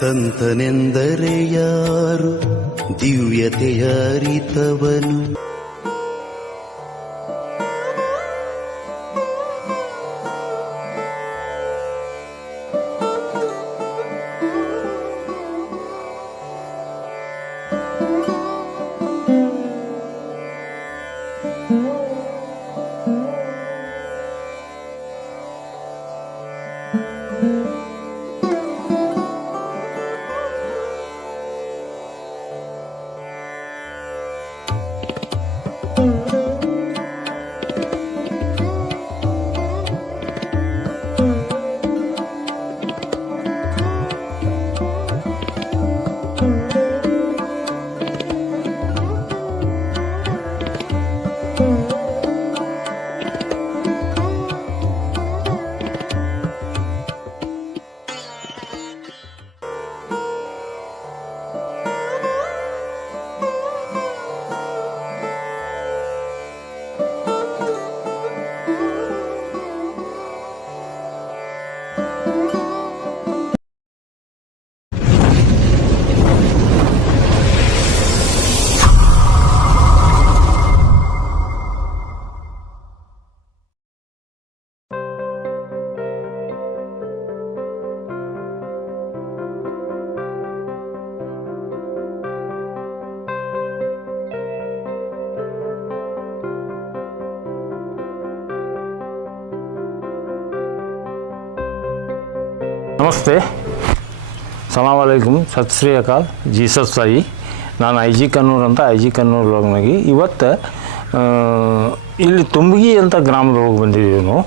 ಸಂತನೆಂದರೆ ಯಾರು? ದಿವ್ಯತೆಯ ಅರಿತವನು. ಸಲಾಮ್ ಅಲೈಕುಮ್ ಸತ್ ಶ್ರೀ ಅಕಾಲ್ ಜೀಸಸ್ ಸಾಯಿ ನಾನು ಐ ಜಿ ಕನ್ನೂರ್ ಅಂತ ಐ ಜಿ ಕನ್ನೂರ್ ಒಳಗಾಗಿ ಇವತ್ತು ಇಲ್ಲಿ ತುಂಬಗಿ ಅಂತ ಗ್ರಾಮದೊಳಗೆ ಬಂದಿದ್ದೀವಿ ನಾವು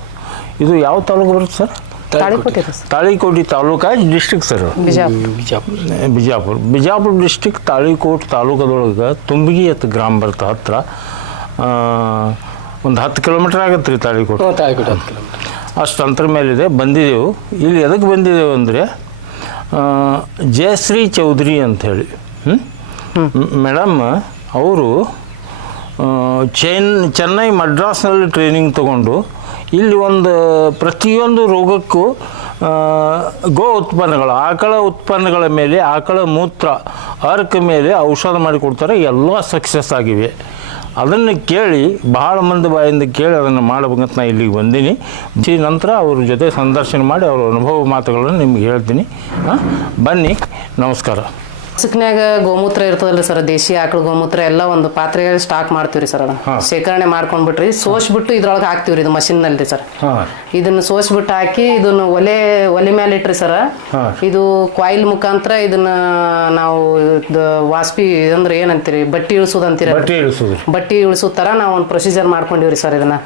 ಇದು ಯಾವ ತಾಲೂಕು ಬರುತ್ತೆ sir Talikote sir Talikoti taluka district sir Bijapur Bijapur Bijapur district Talikot ತಾಲೂಕದೊಳಗೆ Tumbagi ಅಂತ ಗ್ರಾಮ ಬರುತ್ತೆ ಹತ್ರ ಒಂದು ಹತ್ತು ಕಿಲೋಮೀಟ್ರ್ ಆಗತ್ತೆ ರೀ ತಾಳಿಕೋಟ್ ತಾಳಿಕೋಟೆ ಹತ್ತು ಕಿಲೋಮೀಟರ್ ಅಷ್ಟು ಅಂತರ ಮೇಲಿದೆ ಬಂದಿದ್ದೆವು ಇಲ್ಲಿ ಎದಕ್ಕೆ ಬಂದಿದ್ದೆವು ಅಂದರೆ ಜಯಶ್ರೀ ಚೌಧರಿ ಅಂಥೇಳಿ. ಮೇಡಮ್ ಅವರು ಚೈನ್ ಚೆನ್ನೈ ಮಡ್ರಾಸ್ನಲ್ಲಿ ಟ್ರೈನಿಂಗ್ ತಗೊಂಡು ಇಲ್ಲಿ ಒಂದು ಪ್ರತಿಯೊಂದು ರೋಗಕ್ಕೂ ಗೋ ಉತ್ಪನ್ನಗಳು, ಆಕಳ ಉತ್ಪನ್ನಗಳ ಮೇಲೆ ಆಕಳ ಮೂತ್ರ, ಅರ್ಕ ಮೇಲೆ ಔಷಧ ಮಾಡಿ ಕೊಡ್ತಾರೆ, ಎಲ್ಲ ಸಕ್ಸಸ್ ಆಗಿವೆ. ಅದನ್ನು ಕೇಳಿ, ಬಹಳ ಮಂದಿ ಬಾಯಿಂದ ಕೇಳಿ ಅದನ್ನು ಮಾಡಬೇಕಂತ ನಾನು ಇಲ್ಲಿಗೆ ಬಂದೀನಿ. ನಂತರ ಅವ್ರ ಜೊತೆ ಸಂದರ್ಶನ ಮಾಡಿ ಅವರ ಅನುಭವ ಮಾತುಗಳನ್ನು ನಿಮ್ಗೆ ಹೇಳ್ತೀನಿ. ಬನ್ನಿ, ನಮಸ್ಕಾರ. ಹಸುಕ್ನ್ಯಾಗ ಗೋಮೂತ್ರ ಇರ್ತದಲ್ರಿ ಸರ್ ದೇಶಿ ಆಕಳ ಗೋಮೂತ್ರ ಎಲ್ಲ ಒಂದು ಪಾತ್ರೆಗಳಲ್ಲಿ ಸ್ಟಾಕ್ ಮಾಡ್ತೀವ್ರಿ ಸರ್ ಅದನ್ನ. ಶೇಖರಣೆ ಮಾಡ್ಕೊಂಡ್ಬಿಟ್ರಿ ಸೋಸ್ಬಿಟ್ಟು ಇದ್ರೊಳಗೆ ಹಾಕ್ತಿವ್ರಿ ಇದು ಮಷಿನ್ನಲ್ಲಿ ಸರ್ ಇದನ್ನ ಸೋಸ್ಬಿಟ್ಟು ಹಾಕಿ ಇದನ್ನ ಒಲೆ ಒಲೆ ಮೇಲೆ ಇಟ್ರಿ ಸರ್. ಇದು ಕಾಯಿಲ್ ಮುಖಾಂತರ ಇದನ್ನ ನಾವು ವಾಸ್ಪಿ ಅಂದ್ರೆ ಏನಂತೀರಿ ಬಟ್ಟಿ ಇಳಿಸೋದು ಅಂತೀರ ಬಟ್ಟೆ ಇಳಿಸೋ ತರ ನಾವು ಒಂದು ಪ್ರೊಸೀಜರ್ ಮಾಡ್ಕೊಂಡಿವ್ರಿ ಸರ್ ಇದನ್ನ.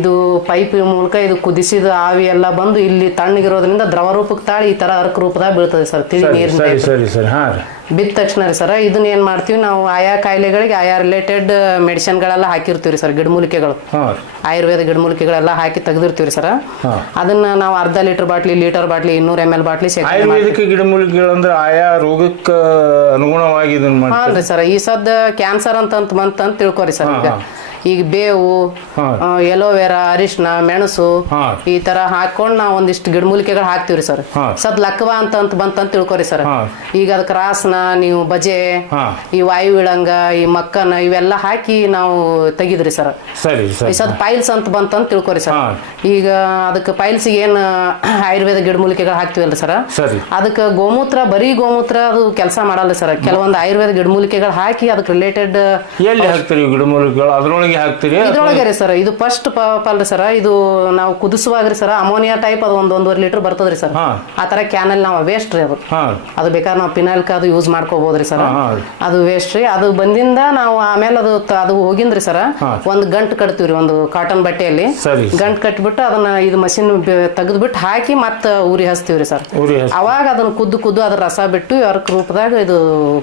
ಇದು ಪೈಪ್ ಮೂಲಕ ಇದು ಕುದಿಸಿದ ಆವಿ ಎಲ್ಲ ಬಂದು ಇಲ್ಲಿ ತಣ್ಣಗಿರೋದ್ರಿಂದ ದ್ರವ ರೂಪಕ್ಕೆ ತಾಳಿ ಈ ತರ ಅರ್ಕ ರೂಪದಾಗ ಬೀಳ್ತದೆ ಸರ್ ತಿಳಿ ನೀರಿನ ಸರಿ. ಸರಿ ಸರಿ. ಬಿದ್ದ ತಕ್ಷಣ ರೀ ಸರ್ ಇದನ್ನ ಏನ್ ಮಾಡ್ತೀವಿ ನಾವು ಆಯಾ ಕಾಯಿಲೆಗಳಿಗೆ ಆಯಾ ರಿಲೇಟೆಡ್ ಮೆಡಿಸಿನ್ಗಳೆಲ್ಲ ಹಾಕಿರ್ತೀವಿ ಸರ್ ಗಿಡಮೂಲಿಕೆಗಳು. ಆಯುರ್ವೇದ ಗಿಡಮೂಲಿಕೆಗಳೆಲ್ಲ ಹಾಕಿ ತೆಗೆದಿರ್ತೀವಿ ಸರ್. ಅದನ್ನ ನಾವು ಅರ್ಧ ಲೀಟರ್ ಬಾಟ್ಲಿ ಲೀಟರ್ ಬಾಟ್ಲಿ ಇನ್ನೂರ ಎಂ ಎಲ್ ಬಾಟ್ಲಿ ಆಯುರ್ವೇದಿಕ ಗಿಡಮೂಲಿಕೆಗಳಂದ್ರೆ ಆಯಾ ರೋಗಕ್ಕೆ ಅನುಗುಣವಾಗಿ ಹಾಂ ರೀ ಸರ್ ಈ ಸದ್ದ ಕ್ಯಾನ್ಸರ್ ಅಂತ ಅಂತ ಬಂತ ತಿಳ್ಕೊರಿ ಸರ್ ಈಗ. ಈಗ ಬೇವು. ಎಲೋವೆರಾ ಅರಿಶಿನ ಮೆಣಸು ಈ ತರ ಹಾಕೊಂಡು ನಾವು ಒಂದಿಷ್ಟು ಗಿಡಮೂಲಿಕೆಗಳು ಹಾಕ್ತಿವ್ರಿ ಸರ್. ಸದ್ ಲಕ್ವ ಅಂತ ಅಂತ ಬಂತಂತ ತಿಳ್ಕೊರಿ ಸರ್. ಈಗ ಅದಕ್ಕೆ ರಾಸನ ನೀವು ಬಜೆ ಈ ವಾಯು ಇಳಂಗ ಈ ಮಕ್ಕನ ಇವೆಲ್ಲ ಹಾಕಿ ನಾವು ತೆಗಿದ್ರಿ ಸರ್. ಸದ್ ಪೈಲ್ಸ್ ಅಂತ ಬಂತಂತ ತಿಳ್ಕೊರಿ ಸರ್. ಈಗ ಅದಕ್ಕೆ ಪೈಲ್ಸ್ ಏನ್ ಆಯುರ್ವೇದ ಗಿಡಮೂಲಿಕೆಗಳು ಹಾಕ್ತಿವಲ್ರಿ ಸರ್. ಸರಿ. ಅದಕ್ಕೆ ಗೋಮೂತ್ರ ಬರೀ ಗೋಮೂತ್ರ ಅದು ಕೆಲಸ ಮಾಡಲ್ಲ ಸರ್. ಕೆಲವೊಂದು ಆಯುರ್ವೇದ ಗಿಡಮೂಲಿಕೆಗಳು ಹಾಕಿ ಅದಕ್ಕೆ ರಿಲೇಟೆಡ್ ಎಲ್ಲಿ ಹಾಕ್ತೀರಿ ಗಿಡಮೂಲಿಕೆಗಳು ಅದ್ರೊಳಗೆ ಹಾಕ್ತೀರಿ ಅಥವಾ- ಇದ್ರೊಳಗೆ ರೀ ಸರ್ ಇದು ಫಸ್ಟ್ ಪಲ್ರಿ ಸರ್ ಇದು ನಾವು ಕುದಿಸುವಾಗ ರೀ ಸರ್ ಅಮೋನಿಯಾ ಟೈಪ್ ಅದು ಒಂದ್ ಒಂದೂವರೆ ಲೀಟರ್ ಬರ್ತದ್ರಿ ಸರ್. ಆ ತರ ಕ್ಯಾನಲ್ ನಾವು ವೇಸ್ಟ್ ರೀ ಅದು. ಅದು ಬೇಕಾದ್ರೆ ನಾವು ಪಿನಾಲ್ಕ ಅದು ಯೂಸ್ ಮಾಡ್ಕೋಬಹುದ್ರಿ ಸರ್. ಅದು ವೇಸ್ಟ್ ರೀ. ಅದು ಬಂದಿಂದ ನಾವು ಆಮೇಲೆ ಅದು ಅದು ಹೋಗಿಂದ್ರಿ ಸರ್. ಒಂದು ಗಂಟು ಕಟ್ತೀವ್ರಿ ಒಂದು ಕಾಟನ್ ಬಟ್ಟೆಯಲ್ಲಿ. ಗಂಟು ಕಟ್ಬಿಟ್ಟು ಅದನ್ನ ಇದು ಮಷಿನ್ ತೆಗೆದ್ಬಿಟ್ಟು ಹಾಕಿ ಮತ್ತೆ ಉರಿ ಹಚ್ತೀವ್ರಿ ಸರ್. ಅವಾಗ ಅದನ್ನ ಕುದ್ದು ಕುದ್ದು ಅದ್ರ ರಸ ಬಿಟ್ಟು ಅರ್ಕ ರೂಪದಾಗ ಇದು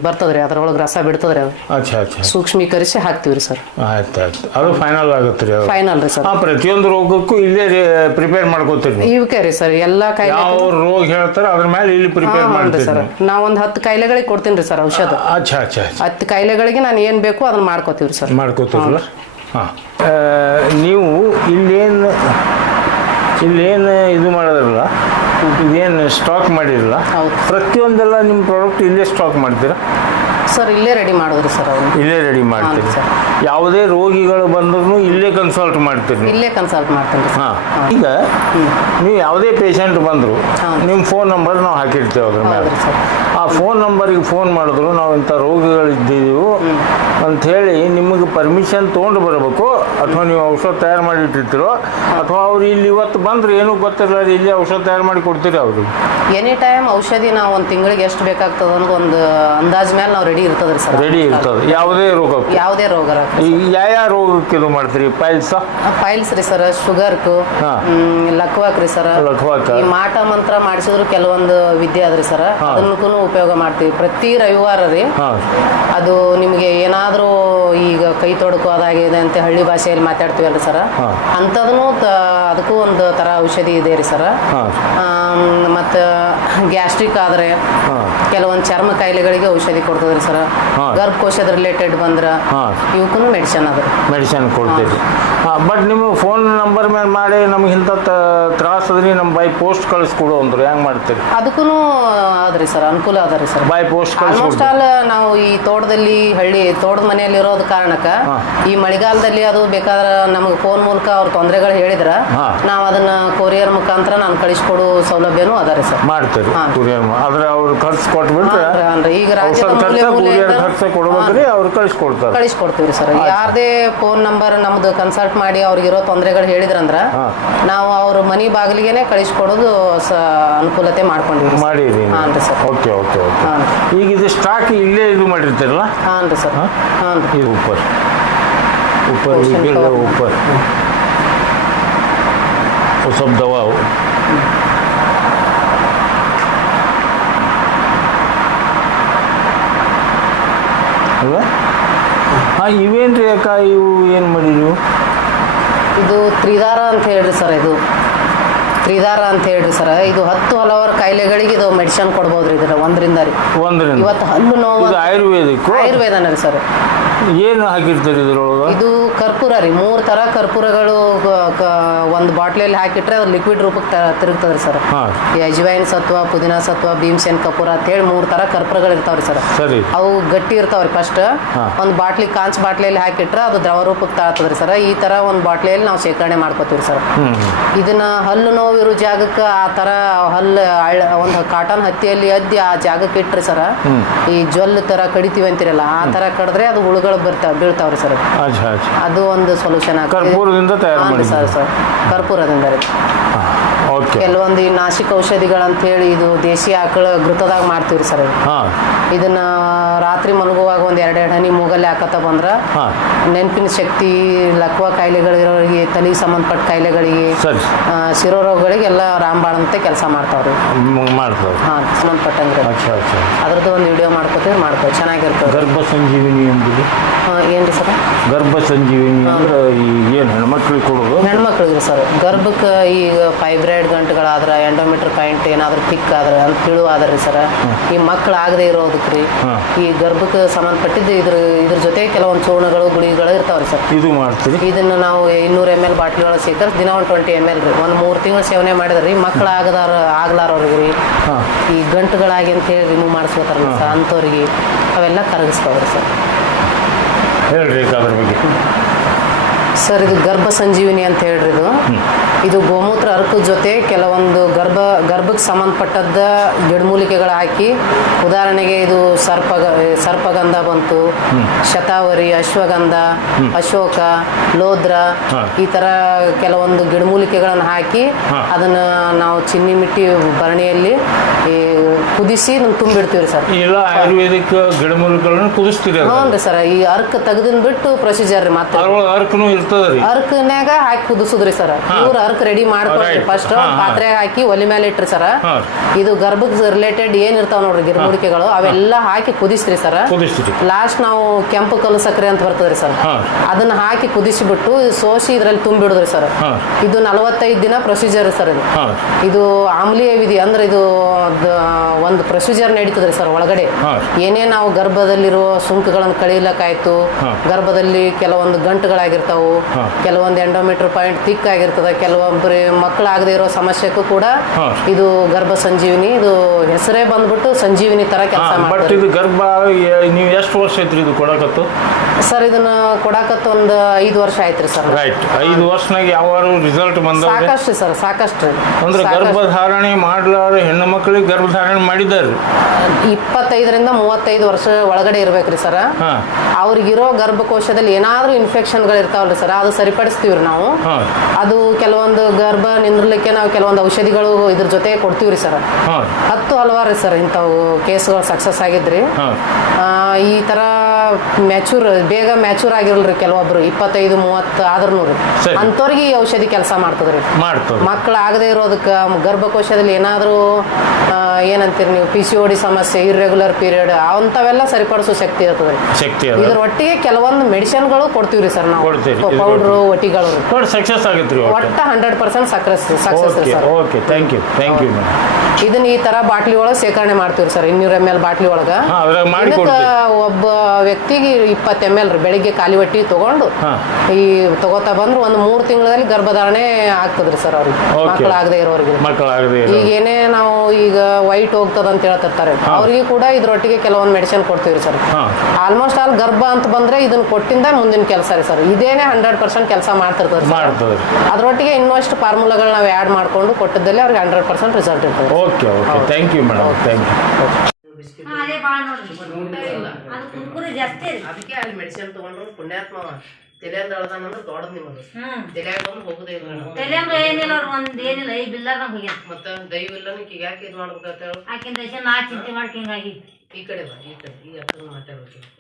ಬರ್ತದ್ರಿ ಅದ್ರೊಳಗೆ ರಸ ಬಿಡ್ತದ್ರಿ ಅದು. ಸೂಕ್ಷ್ಮೀಕರಿಸಿ ಹಾಕ್ತಿವ್ರಿ ಸರ್. ಆಯ್ತು ಆಯ್ತು. ಅದು ಫೈನಲ್ ಆಗುತ್ತೆ ರೀ ಫೈನಲ್ ರೀ ಸರ್. ಹಾಂ ಪ್ರತಿಯೊಂದು ರೋಗಕ್ಕೂ ಇಲ್ಲೇ ಪ್ರಿಪೇರ್ ಮಾಡ್ಕೋತೀರಿ ನೀವು. ಇವಕ್ಕೆ ರೀ ಸರ್ ಎಲ್ಲಾ ಕಾಯಿಲೆ ಯಾವ ರೋಗ ಹೇಳ್ತಾರೆ ಅದ್ರ ಮೇಲೆ ಇಲ್ಲಿ ಪ್ರಿಪೇರ್ ಮಾಡ್ತೀವಿ ಮಾಡ್ತೀರಿ ಸರ್. ನೀವು. ನಾ ಒಂದ್ ಹತ್ತು ಕಾಯಿಲೆಗಳಿಗೆ ಕೊಡ್ತೀನಿ ರೀ ಸರ್ ಔಷಧ. ಅಚ್ಛಾ ಅಚ್ಚಾ ಅಚ್ಚಾ ಹತ್ತು ಕಾಯಿಲೆಗಳಿಗೆ ನಾನು ಏನ್ ಬೇಕು ಅದನ್ನ ಮಾಡ್ಕೋತೀವ್ರಿ ಸರ್. ಮಾಡ್ಕೋತೀರಲ್ಲ? ಹಾಂ. ನೀವು ಇಲ್ಲೇನು ಇಲ್ಲೇನು ಇದು ಮಾಡೋದ್ರಲ್ಲ ಇದೇನು ಸ್ಟಾಕ್ ಮಾಡಿರಲ್ಲ ಹೌದು. ಪ್ರತಿಯೊಂದೆಲ್ಲ ನಿಮ್ಮ ಪ್ರಾಡಕ್ಟ್ ಇಲ್ಲೇ ಸ್ಟಾಕ್ ಮಾಡ್ತೀರಾ? ಸರ್ ಇಲ್ಲೇ ರೆಡಿ ಮಾಡಿದ್ರಿ ಸರ್ ಅವ್ರು ಇಲ್ಲೇ ರೆಡಿ ಮಾಡ್ತೀರಿ. ಹೌದು, ಸರ್. ಯಾವುದೇ ರೋಗಿಗಳು ಬಂದ್ರೂ ಇಲ್ಲೇ ಕನ್ಸಲ್ಟ್ ಮಾಡ್ತೀರಿ ನೀವು. ಇಲ್ಲೇ ಕನ್ಸಲ್ಟ್ ಮಾಡ್ತೀನಿ ಸರ್. ಹಾಂ. ಈಗ ನೀವು ಯಾವುದೇ ಪೇಷಂಟ್ ಬಂದರು. ನಿಮ್ಮ ಫೋನ್ ನಂಬರ್ ನಾವು ಹಾಕಿರ್ತೇವೆ ಅದ್ರ ಮೇಲೆ ಹೌದ್ರಿ ಸರ್. ಫೋನ್ ನಂಬರಿಗೆ ಫೋನ್ ಮಾಡಿದ್ರು ನಾವು ಇಂಥ ರೋಗಿಗಳಿದ್ದೀವಿ ಹೇಳಿ ನಿಮಗೆ ಪರ್ಮಿಷನ್ ತೊಗೊಂಡು ಬರಬೇಕು. ಅಥವಾ ನೀವು ಔಷಧ ತಯಾರು ಮಾಡಿ ಇಟ್ಟಿರ್ತೀರೋ ಅಥವಾ ಅವ್ರು ಇಲ್ಲಿ ಇವತ್ತು ಬಂದ್ರೆ ಏನೂ ಗೊತ್ತಿರಲ್ಲ ಇಲ್ಲಿ ಔಷಧ ತಯಾರು ಮಾಡಿ ಕೊಡ್ತೀರಿ ಅವ್ರಿಗೆ. ಎನಿ ಟೈಮ್ ಔಷಧಿ ನಾವು ಒಂದು ತಿಂಗಳಿಗೆ ಎಷ್ಟು ಬೇಕಾಗ್ತದೆ ಅಂದ್ರೆ ಒಂದು ಅಂದಾಜ್ ಮೇಲೆ ನಾವು ರೆಡಿ ಇರ್ತದ್ರಿ ಸರ್. ರೆಡಿ ಇರ್ತದೆ. ಯಾವುದೇ ರೋಗಕ್ಕೆ. ಯಾವುದೇ ರೋಗ ಯಾವ ಯಾವ ರೋಗಕ್ಕೆ ಇದು ಮಾಡ್ತೀರಿ? ಪೈಲ್ಸ್ ಪೈಲ್ಸ್ ರೀ ಸರ್. ಶುಗರ್ಕು ಹಾ. ಲಕ್ವಾಕ್ ರೀ ಸರ್. ಲಕ್ವಾಕ್ ಈ ಮಾಟ ಮಂತ್ರ ಮಾಡಿಸಿದ್ರು ಕೆಲವೊಂದು ವಿದ್ಯೆ ಅದ್ರಿ ಸರ್. ಅದನ್ನೂ ಉಪಯೋಗ ಮಾಡ್ತೀವಿ. ಪ್ರತಿ ರವಿವಾರ ರೀ. ಅದು ನಿಮಗೆ ಏನಾದರೂ ಈಗ ಕೈ ತೊಡಕು ಅದಾಗಿದೆ ಅಂತ ಹಳ್ಳಿ ಭಾಷೆಯಲ್ಲಿ ಮಾತಾಡ್ತೀವಲ್ಲ ಸರ? ಅಂಥದ್ದು ಅಂಥದನ್ನು ಅದಕ್ಕೂ ಒಂದು ಥರ ಔಷಧಿ ಇದೆ ರೀ ಸರ. ಮತ್ತು ಗ್ಯಾಸ್ಟ್ರಿಕ್ ಆದರೆ ಕೆಲವೊಂದು ಚರ್ಮ ಕಾಯಿಲೆಗಳಿಗೆ ಔಷಧಿ ಕೊಡ್ತದ್ರಿ ಸರ. ಗರ್ಭಕೋಶದ ರಿಲೇಟೆಡ್ ಬಂದ್ರೆ. ಇವಕ್ಕೂ ಮೆಡಿಸನ್ ಅದ ಮೆಡಿಸನ್ ಕೊಡ್ತೀರಿ. ಹಾಂ ಬಟ್ ನಿಮ್ಮ ಫೋನ್ ನಂಬರ್ ಮೇಲೆ ಮಾಡಿ ನಮ್ಗೆ ಇಂಥ ತ್ರಾಸ ಅದ್ರಿ ನಮ್ಮ ಬೈ ಪೋಸ್ಟ್ ಕಳಿಸ್ಕೊಡು ಅಂದ್ರು. ಹೆಂಗೆ ಮಾಡ್ತೀರಿ? ಅದಕ್ಕೂ ಅದ್ರಿ ಸರ್ ಅನುಕೂಲ ಅದ ರೀ sir. By post almost all ನಾವು ಈ ತೋಟದಲ್ಲಿ ಹಳ್ಳಿ ತೋಟದ ಮನೆಯಲ್ಲಿ ಇರೋದ ಕಾರಣಕ್ಕ ಈ ಮಳೆಗಾಲದಲ್ಲಿ ಅದು ಬೇಕಾದ್ರೆ ನಮಗೆ ಫೋನ್ ಮೂಲಕ ಅವ್ರ ತೊಂದರೆಗಳು ಹೇಳಿದ್ರ. ನಾವು ಅದನ್ನ ಕೊರಿಯರ್ ಮುಖಾಂತರ ನಾನು ಕಳಿಸ್ಕೊಡೋ ಸೌಲಭ್ಯನೂ ಅದ ರೀ ಸರ್ ಮಾಡ್ತೀರಿ ಕೊರಿಯರ್ ಆದ್ರೆ ಅವ್ರು ಖರ್ಚು ಕೊಟ್ಬಿಟ್ರೆ. ಈಗ ರಾಜ್ಯದ ಮೂಲೆ ಮೂಲೆಯಿಂದ- ಕೊಡ್ಬೇಕ್ರಿ ಅವ್ರು ಕಳಿಸ್ಕೊಡ್ತಾರೆ. ಕಳಿಸ್ಕೊಡ್ತೀವಿ ಸರ್. ಯಾರದೇ ಫೋನ್ ನಂಬರ್ ನಮ್ದು ಕನ್ಸಲ್ಟ್ ಮಾಡಿ ಅವ್ರಿಗಿರೋ ತೊಂದರೆಗಳು ಹೇಳಿದ್ರಂದ್ರ. ನಾವು ಅವ್ರ ಮನಿ ಬಾಗಿಲಿಗೆನೆ ಕಳಿಸ್ಕೊಡೋದು ಅನುಕೂಲತೆ ಮಾಡ್ಕೊಂಡಿವಿ ಮಾಡಿರಿ. ಹಾಂ ರೀ ಸರ್. Okay okay. ಹಾಂ. ಈಗ ಇದು ಸ್ಟಾಕ್ ಇಲ್ಲೇ ಇದು ಮಾಡಿರ್ತೀರಲ್ಲ? ಹಾಂ ರೀ ಸರ್. ಹಾಂ? ಹಾಂ ರೀ. ಇದು ಉಪ್ಪರ್ ಉಪ್ಪರ್ ಉಪ್ಪಿಲ್ಲ ಉಪ್ಪರ್ ದವಾ. ಹಾಂ ಇವೇನು ರೀ ಅಕ್ಕ ಇವು ಏನು ಮಾಡಿದ್ರು ಇದು ತ್ರಿದಾರ ಅಂತ ಹೇಳ್ರಿ ಸರ್ ಇದು. ತ್ರಿದಾರ ಅಂತ ಹೇಳ್ರಿ ಸರ್. ಇದು ಹತ್ತು ಹಲವಾರು ಕಾಯಿಲೆಗಳಿಗೆ ಇದು ಮೆಡಿಸಿನ್ ಕೊಡ್ಬೋದ್ರಿ ಇದ್ರ ಒಂದರಿಂದ ರೀ ಒಂದರಿಂದ. ಇವತ್ತು ಹಲ್ಲು ನೋವು ಇದು ಆಯುರ್ವೇದಿಕ್ಕು ಆಯುರ್ವೇದನ ರೀ ಸರ್. ಏನು ಹಾಕಿರ್ತೀರಿ ಇದ್ರೊಳಗೆ? ಇದು ಕರ್ಪೂರ ರೀ ಮೂರು ತರ ಕರ್ಪೂರಗಳು ಒಂದು ಬಾಟ್ಲಿಯಲ್ಲಿ ಹಾಕಿಟ್ರೆ ಅದು ಲಿಕ್ವಿಡ್ ರೂಪಕ್ಕೆ ತಿರುಗ್ತದ್ರಿ ಸರ್. ಹಾಂ. ಈ ಅಜ್ವೈನ್ ಸತ್ವ ಪುದೀನ ಸತ್ವ ಭೀಮಸೇನ್ ಕಪೂರ ಅಂತ ಹೇಳಿ ಮೂರು ತರ ಕರ್ಪೂರಗಳು ಇರ್ತಾವ್ರಿ ಸರ್. ಸರಿ. ಅವು ಗಟ್ಟಿ ಇರ್ತಾವ್ರಿ ಫಸ್ಟ್. ಒಂದು ಬಾಟ್ಲಿ ಕಾಂಚ್ ಬಾಟ್ಲಿಯಲ್ಲಿ ಹಾಕಿಟ್ರೆ ಅದು ದ್ರವ ರೂಪಕ್ಕೆ ತಾಳ್ತದ್ರಿ ಸರ್. ಈ ತರ ಒಂದು ಬಾಟ್ಲಿಯಲ್ಲಿ ನಾವು ಶೇಖರಣೆ ಮಾಡ್ಕೋತೀವಿ ಸರ್. ಇದನ್ನ ಹಲ್ಲು ನೋವು ಇರೋ ಜಾಗಕ್ಕೆ ಆ ತರ ಹಲ್ಲು ಒಂದು ಕಾಟನ್ ಹತ್ತಿಯಲ್ಲಿ ಅದ್ದಿ ಆ ಜಾಗಕ್ಕೆ ಇಟ್ರಿ ಸರ್. ಈ ಜ್ವಲ್ ತರ ಕಡಿತೀವಿ ಅಂತಿರಲ್ಲ ಆ ತರ ಕಡಿದ್ರೆ ಅದು ಹುಳುಗಳು ಬರ್ತಾವ ಬೀಳ್ತಾವ್ರಿ ಸರ್. ಅದು ಒಂದು ಸೊಲ್ಯೂಷನ್ ಕರ್ಪೂರದಿಂದ ತಯಾರು ಸರ್ ಸರ್. ಕರ್ಪೂರದಿಂದ ರೀ. ಕೆಲವೊಂದು ಈ ನಾಶಿಕ ಔಷಧಿಗಳಂತ ಹೇಳಿ ಇದು ದೇಶಿ ಆಕಳ ಘೃತದಾಗ ಮಾಡ್ತೀವಿ ಸರ್ ಇದನ್ನ ರಾತ್ರಿ ಮಲಗುವಾಗ ಒಂದು ಎರಡೆರಡು ಹನಿ ಮೂಗಲ್ಲಿ ಹಾಕತ್ತ ಬಂದ್ರ ಹಾಂ. ನೆನಪಿನ ಶಕ್ತಿ ಲಕ್ವ ಕಾಯಿಲೆಗಳಿರೋರಿಗೆ ತಲೆಗೆ ಸಂಬಂಧಪಟ್ಟ ಕಾಯಿಲೆಗಳಿಗೆ ಸರಿ. ಎಲ್ಲ ರಾಮಬಾಣ ರಾಮಬಾಣಂತೆ ಕೆಲಸ ಮಾಡ್ತಾವ್ರಿ. ಹಾಂ ಅದ್ರದ್ದು ಒಂದು ವಿಡಿಯೋ ಮಾಡ್ಕೋತೀವಿ ಮಾಡ್ಕೋ ಚೆನ್ನಾಗಿರ್ತದೆ. ಗರ್ಭ ಸಂಜೀವಿನಿ ಎಂಬುದು ಏನು ರೀ ಸರ್? ಗರ್ಭ ಸಂಜೀವಿನಿ ಅಂದ್ರೆ ಏನು ಹೆಣ್ಮಕ್ಳಿಗೆ ಕೊಡೋದು? ಹೆಣ್ಮಕ್ಳಿಗೆ ಸರ್. ಗರ್ಭಕ್ಕೆ ಈಗ ಫೈಬ್ರಾಯ್ಡ್ ಗಂಟುಗಳಾದ್ರೆ ಎಂಡೋಮೀಟರ್ ಪಾಯಿಂಟ್ ಏನಾದರೂ ಪಿಕ್ ಆದ್ರೆ ಅಂತ ತಿಳುವಾದ್ರಿ ಸರ್ ಈ ಮಕ್ಕಳು ಆಗದೆ ಇರೋದಕ್ಕೆ ರೀ ಈ ಗರ್ಭಕ್ಕೆ ಸಂಬಂಧಪಟ್ಟಿದ್ದು ಇದ್ರ ಇದ್ರ ಜೊತೆ ಕೆಲವೊಂದು ಚೂರ್ಣಗಳು ಗುಳಿಗಳು ಇರ್ತಾವ್ರಿ ಸರ್. ಇದು ಮಾಡ್ತೀವಿ ಇದನ್ನ ನಾವು ಇನ್ನೂರು ಎಂ ಎಲ್ ಬಾಟ್ಲಿಗಳು ಸೇಕರಿಸಿ ದಿನ ಒಂದು ಟ್ವೆಂಟಿ ಎಂ ಎಲ್ ರೀ. ಒಂದು ಮೂರು ತಿಂಗಳು ಸೇವನೆ ಮಾಡಿದ್ರೆ ರೀ ಮಕ್ಳು ಆಗದಾರ ಆಗ್ಲಾರವ್ರಿಗೆ ರೀ ಈ ಗಂಟುಗಳಾಗಿ ಅಂತ ಹೇಳಿ ರಿಮೂವ್ ಮಾಡಿಸ್ಕೋತಾರಲ್ಲ ಸರ್ ಅಂಥವ್ರಿಗೆ ಅವೆಲ್ಲ ಕರಗಿಸ್ತಾವ್ರಿ ಸರ್. ಹೇಳ್ರಿ ಅದ್ರ ಬಗ್ಗೆ. ಸರ್ ಇದು ಗರ್ಭ ಸಂಜೀವಿನಿ ಅಂತ ಹೇಳ್ರಿ ಇದು. ಇದು ಗೋಮೂತ್ರ ಅರ್ಕದ ಜೊತೆ ಕೆಲವೊಂದು ಗರ್ಭ ಗರ್ಭಕ್ಕೆ ಸಂಬಂಧಪಟ್ಟದ್ದ ಗಿಡಮೂಲಿಕೆಗಳು ಹಾಕಿ ಉದಾಹರಣೆಗೆ ಇದು ಸರ್ಪ ಸರ್ಪಗಂಧ ಬಂತು ಶತಾವರಿ ಅಶ್ವಗಂಧ ಅಶೋಕ ಲೋದ್ರ ಈ ಥರ ಕೆಲವೊಂದು ಗಿಡಮೂಲಿಕೆಗಳನ್ನು ಹಾಕಿ. ಅದನ್ನ ನಾವು ಚಿನ್ನಿ ಮಿಟ್ಟಿ ಭರಣಿಯಲ್ಲಿ ಈ ಕುದಿಸಿ ತುಂಬಿಡ್ತೀವಿ ರೀ ಸರ್. ಎಲ್ಲ ಆಯುರ್ವೇದಿಕ್ ಗಿಡಮೂಲಿಕೆಗಳನ್ನು ಕುದಿಸ್ತೀರಿ ಅದು ಹ್ಞೂ ರೀ ಸರ್ ಈ ಅರ್ಕ ತೆಗೆದನ್ ಬಿಟ್ಟು ಪ್ರೊಸೀಜರ್ ರೀ ಮತ್ತೆ ಅರ್ಕನು ಇರ್ತದ ಅರ್ಕ್ನ್ಯಾಗ ಹಾಕಿ ಕುದಿಸುದ್ರಿ ಸರ್. ಇವ್ರ ಅರ್ಕ್ ರೆಡಿ ಮಾಡ್ಕೊಳ್ರಿ. ಫಸ್ಟ್. ಪಾತ್ರೆಗೆ ಹಾಕಿ ಒಲೆ ಮೇಲೆ ಇಟ್ರಿ ಸರ್. ಇದು ಗರ್ಭಕ್ ರಿಲೇಟೆಡ್ ಏನ್ ಇರ್ತಾವ ನೋಡ್ರಿ ಗಿರ್ಮುಡಿಕೆಗಳು ಅವೆಲ್ಲ ಹಾಕಿ ಕುದಿಸ್ರಿ ಸರ್. ಲಾಸ್ಟ್ ನಾವು ಕೆಂಪು ಕಲ್ಲು ಸಕ್ಕರೆ ಅಂತ ಬರ್ತದ್ರಿ ಸರ್. ಅದನ್ನ ಹಾಕಿ ಕುದಿಸಿಬಿಟ್ಟು ಸೋಸಿ ಇದ್ರಲ್ಲಿ ತುಂಬಿಡುದ್ರಿ ಸರ್. ಇದು ನಲವತ್ತೈದು ದಿನ ಪ್ರೊಸೀಜರ್ ಸರ್ ಇದು. ಇದು ಆಮ್ಲೀಯ ವಿಧಿ ಅಂದ್ರೆ ಇದು ಒಂದು ಪ್ರೊಸೀಜರ್ ನಡೀತದ್ರಿ ಸರ್ ಒಳಗಡೆ. ಏನೇ ನಾವು ಗರ್ಭದಲ್ಲಿರುವ ಸುಂಕಗಳನ್ನು ಕಳೀಲಕ್ಕಾಯ್ತು. ಗರ್ಭದಲ್ಲಿ ಕೆಲವೊಂದು ಗಂಟುಗಳಾಗಿರ್ತಾವು ಕೆಲವೊಂದು ಎಂಡೋಮೀಟರ್ ಪಾಯಿಂಟ್ ತಿಕ್ ಆಗಿರ್ತದೆ ಕೆಲವೊಬ್ಬರು ಮಕ್ಕಳಾಗದೇ ಇರೋ ಸಮಸ್ಯೆಗೂ ಕೂಡ ಇದು ಗರ್ಭ ಸಂಜೀವಿನಿ ಇದು ಹೆಸರೇ ಬಂದ್ಬಿಟ್ಟು ಸಂಜೀವಿನಿ ತರ ಕೆಲಸ ಬಟ್ ಇದು ಗರ್ಭ ನೀವು ಎಷ್ಟು ವರ್ಷ ಐತ್ರಿ ಇದು ಕೊಡಕತ್ತು? ಸರ್ ಇದನ್ನ ಕೊಡಾಕತ್ತ ಒಂದು ಐದು ವರ್ಷ ಆಯ್ತ್ರಿ ಸರ್. ರೈಟ್ ಐದು ವರ್ಷನಾಗ ಯಾವ ರಿಸಲ್ಟ್ ಬಂದ ಸಾಕಷ್ಟು ಸರ್ ಸಾಕಷ್ಟು. ಅಂದ್ರೆ. ಗರ್ಭಧಾರಣೆ ಮಾಡ್ಲಾರ ಹೆಣ್ಣು ಮಕ್ಕಳಿಗೆ ಗರ್ಭಧಾರಣೆ ಮಾಡಿದ್ದಾರೆ. ಇಪ್ಪತ್ತೈದರಿಂದ ಮೂವತ್ತೈದು ವರ್ಷ ಒಳಗಡೆ ಇರ್ಬೇಕ್ರಿ ಸರ್. ಅವ್ರಿಗಿರೋ ಗರ್ಭಕೋಶದಲ್ಲಿ ಏನಾದ್ರೂ ಇನ್ಫೆಕ್ಷನ್ಗಳು ಇರ್ತಾವಲ್ರಿ ಸರ್ ಅದು ಸರಿಪಡಿಸ್ತೀವ್ರಿ ನಾವು. ಅದು ಕೆಲವೊಂದು ಗರ್ಭ ನಿಂದ್ರಲಿಕ್ಕೆ ನಾವು ಕೆಲವೊಂದು ಔಷಧಿಗಳು ಇದ್ರ ಜೊತೆ ಕೊಡ್ತೀವ್ರಿ ಸರ್. ಹತ್ತು ಹಲವಾರು ಸರ್ ಇಂಥವು ಕೇಸ್ಗಳು ಸಕ್ಸಸ್ ಆಗಿದ್ರಿ. ಈ ತರ ಮ್ಯಾಚೂರ್ ಬೇಗ ಮ್ಯಾಚೂರ್ ಆಗಿರಲ್ರಿ ಕೆಲವೊಬ್ರು ಇಪ್ಪತ್ತೈದು ಮೂವತ್ತು ಆದ್ರೂ ರೀ ಅಂಥವ್ರಿಗೆ ಈ ಔಷಧಿ ಕೆಲಸ ಮಾಡ್ತದ್ರಿ. ಮಾಡ್ತದೆ ಮಕ್ಕಳು ಆಗದೆ ಇರೋದಕ್ಕೆ ಗರ್ಭಕೋಶದಲ್ಲಿ ಏನಾದರೂ ಏನಂತೀರಿ ನೀವು ಪಿ ಸಿ ಓ ಡಿ ಸಮಸ್ಯೆ ಇರ್ರೆಗ್ಯುಲರ್ ಪೀರಿಯಡ್ ಅಂತವೆಲ್ಲ ಸರಿಪಡಿಸೋ ಶಕ್ತಿ ಇರ್ತದೆ ಇದ್ರ ಒಟ್ಟಿಗೆ ಕೆಲವೊಂದು ಮೆಡಿಸಿನ್ಗಳು ಕೊಡ್ತೀವ್ರಿ ಸರ್ ನಾವು. ಪೌಡ್ರು ಒಟ್ಟಿಗಳು ಸಕ್ಸಸ್ ಆಗುತ್ತೆ ರೀ ಒಟ್ಟ hundred percent success success okay okay thank you thank you madam ಇದನ್ನ ಈ ತರ ಬಾಟ್ಲಿ ಒಳಗ ಶೇಖರಣೆ ಮಾಡ್ತೀವಿ ಸರ್ ಇನ್ನೂರ ಎಂ ಎಲ್ ಬಾಟ್ಲಿ ಒಳಗ. ಇದಕ್ಕ. ಒಬ್ಬ ವ್ಯಕ್ತಿಗೆ ಇಪ್ಪತ್ತು ಎಂ ಎಲ್ ರೀ ಬೆಳಿಗ್ಗೆ ಖಾಲಿ ಹೊಟ್ಟಿ ತಗೊಂಡು ಈ ತಗೋತಾ ಬಂದ್ರು ಒಂದು ಮೂರು ತಿಂಗಳಲ್ಲಿ ಗರ್ಭಧಾರಣೆ ಆಗ್ತದ್ರಿ ಸರ್ ಅವ್ರಿಗೆ. ಮಕ್ಕಳಾಗದೆ ಇರೋರಿಗೆ. ಈಗ ಏನೇ ನಾವು ಈಗ ವೈಟ್ ಹೋಗ್ತದ ಅಂತ ಹೇಳ್ತಿರ್ತಾರೆ ಅವ್ರಿಗೆ ಕೂಡ ಇದ್ರೊಟ್ಟಿಗೆ ಕೆಲವೊಂದು ಮೆಡಿಸಿನ್ ಕೊಡ್ತೀವಿ ಸರ್. ಆಲ್ಮೋಸ್ಟ್ ಆಲ್ ಗರ್ಭ ಅಂತ ಬಂದ್ರೆ ಇದನ್ನ ಕೊಟ್ಟಿಂದ ಮುಂದಿನ ಕೆಲಸ ರೀ ಸರ್. ಇದೇನೆ ಹಂಡ್ರೆಡ್ ಪರ್ಸೆಂಟ್ ಕೆಲಸ ಮಾಡ್ತಿರ್ತಾರೆ ಅದರೊಟ್ಟಿಗೆ ಇನ್ನಷ್ಟು ಫಾರ್ಮುಲಾಗಳು ನಾವು ಆ್ಯಡ್ ಮಾಡ್ಕೊಂಡು ಕೊಟ್ಟಿದ್ದಲ್ಲಿ ಅವ್ರಿಗೆ ಹಂಡ್ರೆಡ್ ಪರ್ಸೆಂಟ್ ರಿಸಲ್ಟ್ ಇರ್ತದೆ. Okay okay thank you madam thank you ಅದೇ ಭಾಳ ನೋಡ್ರಿ ಅದು ಕುರ್ಕುರಿ ಜಾಸ್ತಿ ಇದೆ ಅದಕ್ಕೆ ಅಲ್ಲಿ ಮೆಡಿಸಿನ್ ತಗೊಂಡ್ರು ಪುಣ್ಯಾತ್ಮ ತಲೆಯಿಂದ ಅಳ್ದಾನಂದ್ರೆ ದೊಡ್ಡದು ನಿಮ್ಮದು. ಹ್ಮ್. ತಲೆಯಾಗ ಬಂದು ಹೋಗುದೇ ಇಲ್ಲ. ತಲೆಂಗ ಏನಿಲ್ಲ ಅವ್ರು ಒಂದ್ ಏನಿಲ್ಲ. ಈ ಬಿಲ್ಲಾರ್ದಂಗ ಹೋಗ್ಯಾನ. ಮತ್ತೆ ದೈವ ಇಲ್ಲ ಈಗ ಯಾಕೆ ಇದು ಮಾಡ್ಬೇಕಂತ ಹೇಳು. ಆಕಿನ ದೇಶ ನಾ ಚಿಂತೆ ಮಾಡ್ಕ ಹಿಂಗಾಗಿ ಈ ಕಡೆ ಬಾ ಈ ಕಡೆ. ಈ ಹತ್ರ ಮಾತಾಡ್ಬೇಕು.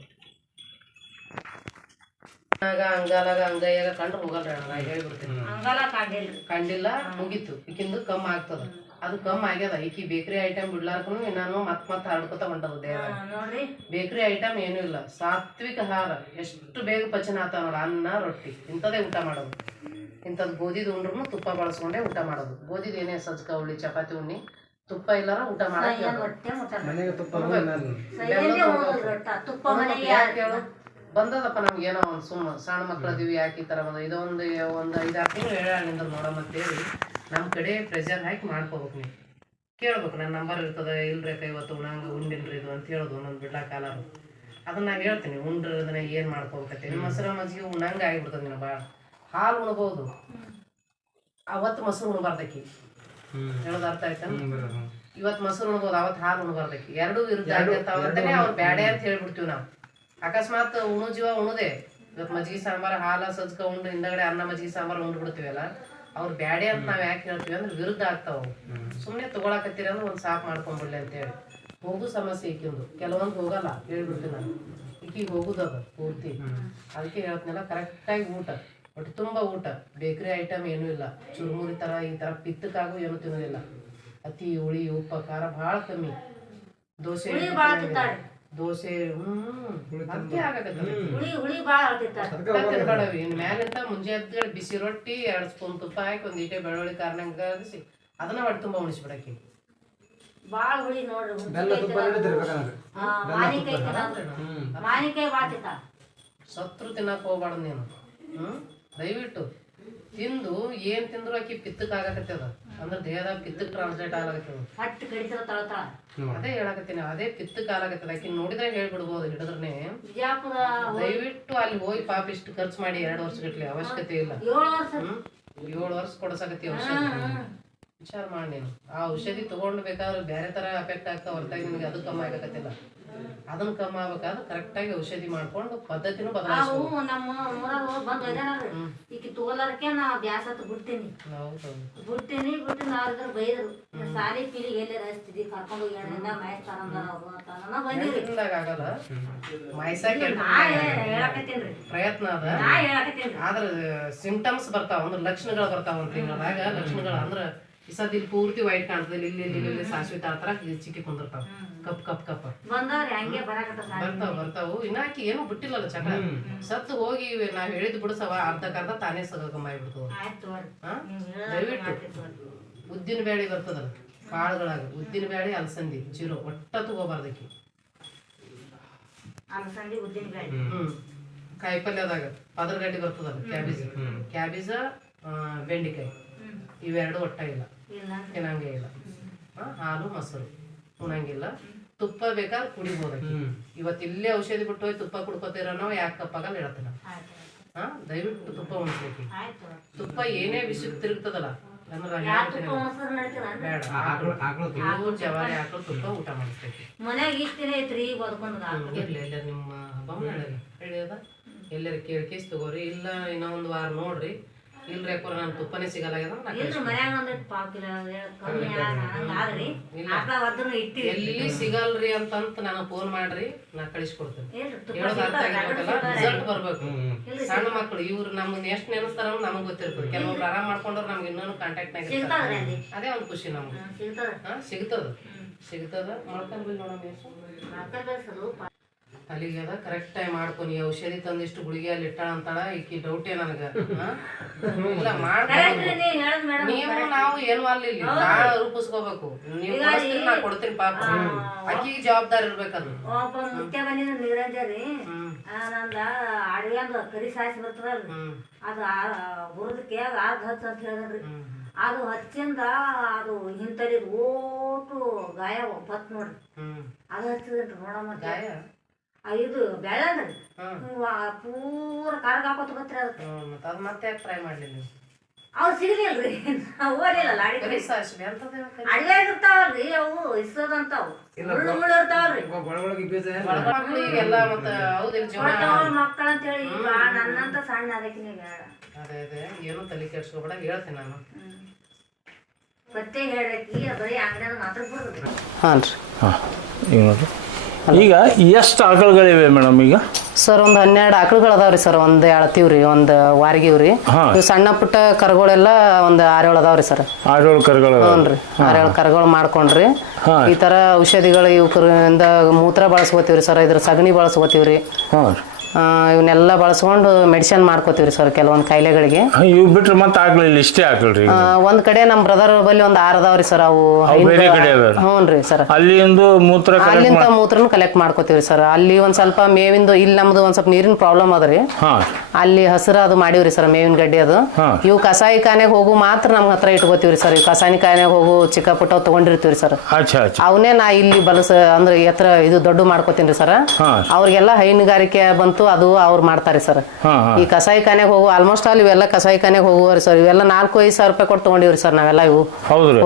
ಆಗ ಅಂಗಾಲಾಗ ಅಂಗೈಯಾಗ ಕಂಡು ಹೋಗಲ್ರಿ ಅಣ್ಣ ನಾ ಹೇಳ್ಬಿಡ್ತೀನಿ. ಹಂಗಲ್ಲ ಕಾಡಿಲ್ರಿ ಕಂಡಿಲ್ಲ ಮುಗೀತು. ಈಕಿಂದು ಕಮ್ ಆಗ್ತದ. ಅದು ಕಮ್ ಆಗ್ಯದ. ಈಕಿ ಬೇಕರಿ ಐಟಮ್ ಬಿಡ್ಲಾರ್ಕು ನಾನು ಮತ್ ಮತ್ ಹರಡ್ಕೊತ ಹೊಂಟದ ನೋಡ್ರಿ. ಬೇಕರಿ ಐಟಮ್ ಏನೂ ಇಲ್ಲ. ಸಾತ್ವಿಕ ಆಹಾರ ಎಷ್ಟು ಬೇಗ ಪಚನ ಆತಾವ ನೋಡ ಅನ್ನ ರೊಟ್ಟಿ. ಇಂಥದೇ ಊಟ ಮಾಡೋದು. ಇಂಥದ್ದು ಗೋಧಿದು ಉಂಡ್ರು ತುಪ್ಪ ಬಳಸ್ಕೊಂಡೇ ಊಟ ಮಾಡೋದು. ಗೋಧಿದು ಏನೇ ಸಜ್ಕ ಉಳ್ಳಿ ಚಪಾತಿ ಉಣ್ಣಿ ತುಪ್ಪ ಇಲ್ಲಾರ ಊಟ ಮಾಡಕ್ ಬಂದದಪ್ಪ ನಮ್ಗೆ ಏನೋ ಒಂದು ಸುಮ್ಮ ಸಣ್ಣ ಮಕ್ಕಳದೀವಿ ಯಾಕೆ ಈ ಥರ ಬಂದ ಇದೊಂದು ಒಂದು ಐದಾರು ತಿಂಗಳು ಹೇಳಾಳಿಂದ ನೋಡಮ್ಮ ಅಂತೇಳಿ ನಮ್ಮ ಕಡೆ ಪ್ರೆಷರ್ ಹಾಕಿ ಮಾಡ್ಕೋಬೇಕು ನೀವು. ಕೇಳ್ಬೇಕು ನನ್ನ ನಂಬರ್ ಇರ್ತದೆ ಇಲ್ರಿ ಅಕ್ಕ ಇವತ್ತು ಉಣಂಗ ಉಂಡಿಲ್ರಿ ಇದು ಅಂತ ಹೇಳೋದು ಒಂದೊಂದು ಕಾಲರು. ಅದನ್ನ ನಾನು ಹೇಳ್ತೀನಿ ಉಂಡ್ರೆ ಅದನ್ನ ಏನು ಮಾಡ್ಕೋಬೇಕತ್ತೆ ಮೊಸರು ಮಜ್ಜಿಗೆ ಉಣಂಗ ಆಗಿಬಿಡ್ತದೆ ನೀನು ಭಾಳ ಹಾಲು ಉಣ್ಬೋದು. ಅವತ್ತು ಮೊಸರು ಉಣ್ಬಾರ್ದಕ್ಕಿ ಹೇಳೋದು ಅರ್ಥ ಆಯ್ತಾ? ಇವತ್ತು ಮೊಸರು ಉಣ್ಬೋದು ಅವತ್ತು ಹಾಲು ಉಣ್ಬಾರ್ದಕ್ಕಿ ಎರಡೂ ಇರುತ್ತೆ ಅವ್ರು ಬ್ಯಾಡೆ ಅಂತ ಹೇಳ್ಬಿಡ್ತೀವಿ ನಾವು. ಅಕಸ್ಮಾತ್ ಉಣು ಜೀವ ಉಣದೆ. ಇವತ್ತು ಮಜ್ಜಿಗೆ ಸಾಂಬಾರ್ ಹಾಲ ಸಜ್ಕ ಉಂಡು ಹಿಂದಗಡೆ ಅನ್ನ ಮಜ್ಜಿಗೆ ಸಾಂಬಾರ್ ಉಂಡು ಬಿಡ್ತೀವಲ್ಲ ಅವ್ರು ಬ್ಯಾಡೆ ಅಂತ ನಾವ್ ಯಾಕೆ ಹೇಳ್ತೀವಿ ಅಂದ್ರೆ ವಿರುದ್ಧ ಆಗ್ತಾವ ಸುಮ್ಮನೆ ತಗೊಳಕತ್ತೀರ ಅಂದ್ರೆ ಒಂದ್ ಸಾಫ್ ಮಾಡ್ಕೊಂಡ್ಬಿಡ್ಲಿ ಅಂತೇಳಿ. ಹೋಗು ಸಮಸ್ಯೆ ಈಕಿಂದು. ಕೆಲವೊಂದು ಹೋಗಲ್ಲ ಹೇಳ್ಬಿಡ್ತೀನಿ ನಾನು. ಈಕಿಗೆ ಹೋಗುದ ಪೂರ್ತಿ. ಅದಕ್ಕೆ ಹೇಳ್ತೀನಲ್ಲ ಕರೆಕ್ಟಾಗಿ ಊಟ. ಒಟ್ಟು ತುಂಬಾ ಊಟ. ಬೇಕರಿ ಐಟಮ್ ಏನೂ ಇಲ್ಲ. ಚುರುಮುರಿ ತರ ಈ ತರ ಪಿತ್ತಕ್ಕಾಗೂ ಏನು ತಿನ್ನೋದಿಲ್ಲ. ಅತಿ ಹುಳಿ ಉಪ್ಪ ಖಾರ ಭಾಳ ಕಮ್ಮಿ. ದೋಸೆ ಹುಳಿ ದೋಸೆ ಹ್ಮ್ ಹುಳಿ ಹುಳಿ ಬಾಳ ಇನ್ ಮ್ಯಾಲಿಂದ ಮುಂಜೆ ಎದ್ದ ಬಿಸಿ ರೊಟ್ಟಿ ಎರಡು ಸ್ಪೂನ್ ತುಪ್ಪ ಹಾಕಿ ಒಂದ್ ಈಟೆ ಬೆಳ್ಳುಳ್ಳಿ ಕಾರಣ ಕಲಸಿ ಅದನ್ನ ಹೊಟ್ಟೆ ತುಂಬಾ ಉಣಿಸ್ಬಿಡಕ್ಕೆ. ಹುಳಿ ನೋಡ್ರಿ ತಿಂತಾಳ ಸತ್ರು ತಿನ್ನಕ್ ಹೋಗ್ಬಾರ್ದು ನೀನು. ಹ್ಮ್? ದಯವಿಟ್ಟು ತಿಂದು ಏನ್ ತಿಂದ್ರು ಆಕಿ ಪಿತ್ತಕ್ಕಾಗತ್ತೆ ಆಗಕತ್ತದ ಅಂದ್ರೆ ದೇಹದಾಗ ಪಿತ್ತಕ್ ಟ್ರಾನ್ಸ್ಲೇಟ್ ಆಗಕತ್ತದ ಹಟ್ಟು ಅದೇ ಹೇಳಕತ್ತೀನಿ ಅದೇ ಪಿತ್ತಕ್ ಆಗಕತ್ತದ ಆಕಿ ನೋಡಿದ್ರೆ ಹೇಳ್ಬಿಡ್ಬೋದು ಹಿಡಿದ್ರನೆ. ಬಿಜಾಪುರ ದಯವಿಟ್ಟು ಅಲ್ಲಿ ಹೋಗಿ ಪಾಪ ಇಷ್ಟು ಖರ್ಚು ಮಾಡಿ ಎರಡು ವರ್ಷ ಗಟ್ಲೆ ಅವಶ್ಯಕತೆ ಇಲ್ಲ. ಏಳು ವರ್ಷ. ಏಳು ವರ್ಷ ಕೊಡಸಾಕತ್ತಿ ಔಷಧಿ. ವಿಚಾರ ಮಾಡಿ ನೀನು. ಆ ಔಷಧಿ ತಗೊಂಡ್ಬೇಕಾದ್ರೆ ಬೇರೆ ತರ ಎಫೆಕ್ಟ್ ಆಗ್ತಾ ಹೊರತಾಗಿ ನಿನಗೆ ಅದು ಕಮ್ಮಿ ಆಗಕತ್ತಿಲ್ಲ ಅದನ್ನ ಕಮ್ಮಿ ಆಗ್ಬೇಕಾದ್ರೆ ಕರೆಕ್ಟಾಗಿ ಔಷಧಿ ಮಾಡ್ಕೊಂಡು ಪದ್ಧತಿನೂ ಬದಲಾಯಿಸ್ಬೇಕು ಅವು ನಮ್ಮ ಊರಾಗ ಬಂದು ನಾ ಬ್ಯಾಸ ಹತ್ತು ಬಿಡ್ತೀನಿ. ಹೌದು ಬಿಡ್ತೀನಿ ಬಿಟ್ಟು ಬೈದ್ರು. ಸಾಲಿ ಪೀಲಿಗೆ ಎಲ್ಲಿ ರಸ್ತಿದ್ದಿ ಕರ್ಕೊಂಡು ಅಂತ ನಾನು ಬಂದಿರಿ ಆಗಲ್ಲ. ಪ್ರಯತ್ನ ಅದ. ನಾ ಹೇಳಕತ್ತೀನ್ರಿ. ಆದ್ರ ಸಿಂಪ್ಟಮ್ಸ್ ಬರ್ತಾವ. ಅಂದ್ರೆ ಲಕ್ಷಣಗಳು ಬರ್ತಾವ ಅಂತ ತಿಂಗಳದಾಗ. ಲಕ್ಷಣಗಳು ಅಂದ್ರ ಸದ್ ಇಲ್ಲಿ ಪೂರ್ತಿ ವೈಟ್ ಕಾಣ್ತದೆ ಇಲ್ಲಿ ಇಲ್ಲಿ ಸಾಸಿವೆ ತಾಳ್ತಾರ ಚಿಕ್ಕಿ ಕುಂದಿರ್ತಾವ. Cup cup cup. ಬರ್ತಾವ ಬರ್ತಾವು. ಇನ್ನಾಕಿ ಏನು ಬಿಟ್ಟಿಲ್ಲಲ್ಲ ಚಕ ಸತ್ತು ಹೋಗಿ ನಾವ್ ಹೇಳಿದ್ ಬಿಡಸವ ಅರ್ಧಕ್ಕರ್ಧ ತಾನೇ ಹಾ? ನೀವ್ ದಯವಿಟ್ಟು. ಉದ್ದಿನ ಬೇಳೆ ಬರ್ತದ ಕಾಳುಗಳಾಗ ಉದ್ದಿನ ಬೇಳೆ ಅಲಸಂದಿ ಜೀರೋ. ಒಟ್ಟ ತಗೋಬಾರ್ದಕ್ಕಿ ಹ್ಮ್. ಕಾಯಿಪಲ್ಯದಾಗ ಪದರ್ಗಡ್ಡಿ ಬರ್ತದಲ್ಲ ಕ್ಯಾಬೇಜ್. ಕ್ಯಾಬೇಜ ಬೆಂಡೆಕಾಯಿ. ಇವೆರಡು ಒಟ್ಟ ಇಲ್ಲ. ತಿನ್ನಂಗೆ ಇಲ್ಲ ಆ, ಹಾಲು ಮೊಸರು. ಉಣಂಗಿಲ್ಲ. ತುಪ್ಪ ಬೇಕಾದ್ರೆ ಕುಡಿಬೋದು ಇವತ್ತು ಇಲ್ಲೇ ಔಷಧಿ ಬಿಟ್ಟು ಹೋಗಿ ತುಪ್ಪ ಕುಡ್ಕೋತೀರನೋ ಯಾಕೆ ತಪ್ಪಾಗಲ್ಲ ಹೇಳ್ತೀನಿ. ಆಯ್ತು ಹಾ ದಯವಿಟ್ಟು ತುಪ್ಪ ಉಣಿಸ್ಬೇಕು. ಆಯ್ತು. ತುಪ್ಪ ಏನೇ ವಿಷಯಕ್ಕೆ ತಿರುಗ್ತದಲ್ಲ ಜವಾರಿ ತುಪ್ಪ ಊಟ ಮಾಡಿಸ್ಬೇಕು. ನಿಮ್ಮ ಎಲ್ಲರ ಕೇಳಿ ಕೇಸ್ ತಗೋರಿ. ಇಲ್ಲ ಇನ್ನೊಂದ್ ವಾರ ನೋಡ್ರಿ. ಇಲ್ರಿ ಯಾಕೋರ ನಾನು ತುಪ್ಪನೇ ಸಿಗಲ್ಲ ನಾ ಇಲ್ರಿ ಮನ್ಯಾಗ ಒಂದ್ ಪಾವ್ ಕಿಲೋ ಕಮ್ಮಿ ಹಂಗ ಆದ್ರಿ? ಆಕಳ ಒದ್ದನು ಇಟ್ಟಿವಿ ಎಲ್ಲಿ ಸಿಗಲ್ರಿ ಅಂತಂತ ನಾನು ಫೋನ್ ಮಾಡ್ರಿ ನಾ ಕಳಿಸ್ಕೊಡ್ತೇನೆ. ಇಲ್ರಿ ತುಪ್ಪ ಹೇಳೋದು ಅರ್ಥ ಸಿಗ್ತದ, ಆಗಿರ್ಬೇಕಲ್ಲ ರಿಸಲ್ಟ್ ಬರ್ಬೇಕು. ಇಲ್ರಿ, ಸಣ್ಣ ಮಕ್ಕಳು ಇವ್ರು ನಮ್ಗೆ ಎಷ್ಟು ನೆನೆಸ್ತಾರ ನಮಗೆ ಗೊತ್ತಿರ್ತದೆ. ಕೆಲವೊಬ್ರು ಆರಾಮ್ ಮಾಡ್ಕೊಂಡ್ರೆ ನಮ್ಗೆ ಇನ್ನೂ ಕಾಂಟ್ಯಾಕ್ಟ್ ಅದೇ ಒಂದು ಖುಷಿ ನಮ್ಗೆ. ಸಿಗ್ತದ. ಹಾ ಸಿಗ್ತದ. ಬಿಲ್ ನೋಡಮ್ಮ ಎಷ್ಟು? ಅಲ್ಲಿಗೆ ಅದ ಕರೆಕ್ಟ್ ಟೈಮ್ ಮಾಡ್ಕೊನಿ ಔಷಧಿ ತಂದಿಷ್ಟು ಗುಳಿಗೆ ಅಲ್ಲಿ ಇಟ್ಟಾಳ ಅಂತಾಳ ಈಕಿ ಡೌಟೇ ನನಗ. ಇಲ್ಲ ಮಾಡ್ಕೊಂಡು ನೀವ್ ನೀವು ಏನು ಅಲ್ಲಿ ನಾಳೆ ರೂಪಿಸ್ಕೋಬೇಕು? ನೀವು ಕೊಡಿಸ್ತೀರಿ ನಾ ಕೊಡ್ತೀನಿ ಪಾಪ. ಅಕ್ಕಿ ಜವಾಬ್ದಾರಿ ಇರ್ಬೇಕದು ಒಬ್ಬ ಮುಖ್ಯ ಬಂದಿದ್ದು ನಿರಂಜರಿ ಹ್ಮ್. ನಂದ ಅಡಿಗೆಂದು ಕರಿ ಸಾಯಿಸಿ ಬರ್ತದಲ್ರಿ ಹ್ಮ್. ಅದು ಹುರಿದಕ್ಕೆ ಆಗ ಹಚ್ಚ ಅಂತ ಹೇಳಿದ್ರಿ ಅದು ಹಚ್ಚಿಂದ ಅದು ಹಿಂತಲಿ ಓಟು ಗಾಯ ಬತ್ ನೋಡ್ರಿ. ಅದು ಹಚ್ಚಿದ್ರಿ ನೋಡಮ್ಮ. ಗಾಯ? ಇದು ಬೆಳ್ಳನ ಪೂರ ಕರ್ಗ ಹಾಕೋತ ಅದಕ್ಕೆ. ಮತ್ತೆ ಅದು ಮತ್ತೆ ಯಾಕೆ ಟ್ರೈ ಮಾಡ್ಲಿಲ್ಲ ಅವ್ರು ಸಿಗಲಿಲ್ರಿ. ಓದಿಲ್ಲಲ್ಲ ಅಡಿಗೆ ಅಡಿಗೆ ಇರ್ತಾವಲ್ರಿ ಅವು ಇಸೋದಂತಾವು ಮುಳ್ಳು ಮುಳ್ಳು ಇರ್ತಾವಲ್ರಿ. ಮಕ್ಕಳು ಮತ್ತೆ ಅಂತೇಳಿ ಈಗ ನನ್ನಂತ ಸಣ್ಣ ಅದಕ್ಕೆ ನೀವು ಬೇಡ ಅದೇ ಅದೇ ಏನು ತಲೆ ಕೆಡ್ಸ್ಕೊಬೇಡ ಹೇಳ್ತೀನಿ ನಾನು. ಮತ್ತೆ ಹೇಳಕ್ಕೆ ಬರೀ ಅಂಗಡಿಯಾಗ ಮಾತ್ರ ಬರ್ತದ್ರಿ ಹಾಂ ರೀ ಹಾಂ ಈಗ ನೋಡ್ರಿ. ಈಗ ಎಷ್ಟು ಆಕಳುಗಳಿವೆ ಮೇಡಮ್ ಈಗ? ಸರ್ ಒಂದು ಹನ್ನೆರಡು ಆಕಳುಗಳು ಅದಾವ್ರಿ ಸರ್ ಒಂದು ಎಳ್ತೀವ್ರಿ ಒಂದು ವಾರಗಿವ್ರಿ. ಇವು ಸಣ್ಣ ಪುಟ್ಟ ಕರುಗಳೆಲ್ಲ ಒಂದು ಆರೇಳು ಅದಾವ್ರಿ ಸರ್. ಆರೇಳು ಕರುಗಳು ಆರೇಳು ಕರುಗಳು ಮಾಡ್ಕೊಂಡ್ರಿ. ಈ ತರ ಔಷಧಿಗಳು ಇವ್ರಿಂದ ಮೂತ್ರ ಬಳಸ್ಕೋತೀವ್ರಿ ಸರ್ ಇದ್ರ ಸಗಣಿ ಬಳಸ್ಕೋತೀವ್ರಿ. ಇವನ್ನೆಲ್ಲ ಬಳಸ್ಕೊಂಡು ಮೆಡಿಸಿನ್ ಮಾಡ್ಕೋತೀವ್ರಿ ಸರ್ ಕೆಲವೊಂದು ಕಾಯಿಲೆಗಳಿಗೆ. ಇವ್ ಬಿಟ್ರೆ ಮತ್ತೆ ಆಗ್ಲಿಲ್ಲ ಇಷ್ಟೇ ಆಗ್ಲಿ ಆ, ಒಂದ್ ಕಡೆ ನಮ್ ಬ್ರದರ್ ಬಲ್ಲಿ ಒಂದ್ ಆರ್ ಅದಾವ್ರಿ ಸರ್ ಅವು ಅವು ಬೇರೆ ಕಡೆ ಅದಾವ ಹ್ಞೂ ಸರ್ ಅಲ್ಲಿಂದು ಮೂತ್ರ ಕಲೆಕ್ಟ್ ಅಲ್ಲಿಂದ ಮೂತ್ರನು ಕಲೆಕ್ಟ್ ಮಾಡ್ಕೋತೀವ್ರಿ ಸರ್ ಅಲ್ಲಿ ಒಂದ್ ಸ್ವಲ್ಪ ಮೇವಿಂದು ಇಲ್ಲಿ ನಮ್ದು ಒಂದ್ ಸ್ವಲ್ಪ ನೀರಿನ ಪ್ರಾಬ್ಲಮ್ ಅದ್ರಿ. ಅಲ್ಲಿ ಹಸಿರು ಅದು ಮಾಡಿವ್ರಿ ಸರ್ ಮೇವಿನ ಗಡ್ಡೆ ಅದು. ಹಾ. ಇವು ಕಸಾಯಿ ಖಾನೆಗೆ ಹೋಗು ಮಾತ್ರ ನಮ್ ಹತ್ರ ಇಟ್ಕೋತೀವ್ರಿ ಸರ್ ಇವು ಕಸಾಯಿ ಖಾನೆಗೆ ಹೋಗು ಚಿಕ್ಕ ಪುಟ್ಟ ತಗೊಂಡಿರ್ತೀವ್ರಿ ಸರ್ ಅಚ್ಚಾ ಅಚ್ಚಾ. ಅವನ್ನೇ ನಾ ಇಲ್ಲಿ ಬಲಸ ಅಂದ್ರೆ ಎತ್ತರ ಇದು ದೊಡ್ಡ ಮಾಡ್ಕೋತೀನಿ ಸರ್ ಹಾ. ಅವ್ರಿಗೆಲ್ಲ ಹೈನುಗಾರಿಕೆ ಬಂತು ಅದು ಅವ್ರು ಮಾಡ್ತಾರೆ ಸರ್. ಈ ಕಸಾಯಿ ಖಾನೆಗೆ ಹೋಗು ಆಲ್ಮೋಸ್ಟ್ ಆಲ್ ಇವೆಲ್ಲ ಕಸಾಯಿ ಖಾನೆಗೆ ಹೋಗುವರಿ ಸರ್. ಇವೆಲ್ಲ ನಾಲ್ಕು ಐದು ಸಾವಿರ ರೂಪಾಯಿ ಕೊಟ್ಟು ತಗೊಂಡಿವ್ರಿ ಸರ್ ನಾವೆಲ್ಲ ಇವು. ಹೌದು ರೀ.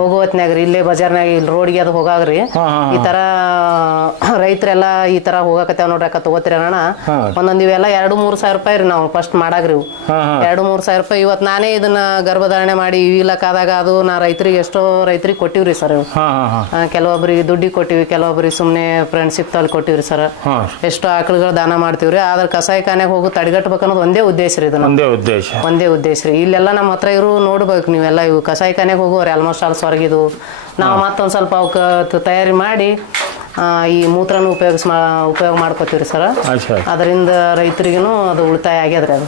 ಇಲ್ಲೇ ಬಜಾರ್ನಾಗ ಇಲ್ಲಿ ರೋಡ್ಗೆ ಅದು ಹೋಗಾಗ್ರಿ. ಈ ತರ ರೈತರೆಲ್ಲ ಈ ತರ ಹೋಗಾಕತ್ತೇವ ನೋಡ್ರಿ ಅಕ್ಕ ತಗೋತೀರ ಅಣ್ಣ. ಒಂದೊಂದ್ ಇವೆಲ್ಲ ಎರಡು ಮೂರು ಸಾವಿರ ರೂಪಾಯಿ ರೀ ನಾವು ಫಸ್ಟ್ ಮಾಡಾಗ್ರಿ ಇವು. ಎರಡು ಮೂರು ಸಾವಿರ ರೂಪಾಯಿ ಇವತ್ತು ನಾನೇ ಇದನ್ನ ಗರ್ಭಧಾರಣೆ ಮಾಡಿ ಇವಿಲಕ್ಕಾದಾಗ ಅದು ನಾ ರೈತರಿಗೆ ಎಷ್ಟೋ ರೈತರಿಗೆ ಕೊಟ್ಟಿವ್ರಿ ಸರ್ ಇವು. ಕೆಲವೊಬ್ಬರಿಗೆ ದುಡ್ಡಿಗೆ ಕೊಟ್ಟಿವಿ ಕೆಲವೊಬ್ಬರಿಗೆ ಸುಮ್ಮನೆ ಫ್ರೆಂಡ್ಶಿಪ್ ತಲ್ಲಿ ಕೊಟ್ಟಿವ್ರಿ ಸರ್. ಎಷ್ಟೋ ಆಕಳುಗಳು ದಾನ ಮಾಡ್ತೀವ್ರಿ ಆದ್ರೆ ಕಸಾಯಿ ಖಾನೆಗೆ ಹೋಗಿ ತಡೆಗಟ್ಬೇಕು ಅನ್ನೋದು ಒಂದೇ ಉದ್ದೇಶ ರೀ ಒಂದೇ ಉದ್ದೇಶ. ಒಂದೇ ಉದ್ದೇಶ ರೀ. ಇಲ್ಲೆಲ್ಲ ನಮ್ಮ ಹತ್ರ ಇರು ನೋಡ್ಬೇಕು ನೀವೆಲ್ಲ ಇವು ಕಸಾಯಿ ಖಾನೆಗೆ ಹೋಗೋರಿ ಆಲ್ಮೋಸ್ಟ್ ಆಲ್ ಸ್ವರ್ಗಿದು. ನಾವು ಮತ್ತೊಂದು ಸ್ವಲ್ಪ ಅವಕ್ಕೆ ತಯಾರಿ ಮಾಡಿ ಆ, ಈ ಮೂತ್ರನ ಉಪಯೋಗಿಸ್ ಮಾ ಉಪಯೋಗ ಮಾಡ್ಕೋತೀವಿ ಸರ್. ಅದರಿಂದ ರೈತರಿಗೂ ಅದು ಉಳಿತಾಯ ಆಗ್ಯದ್ರಿ ಅದು.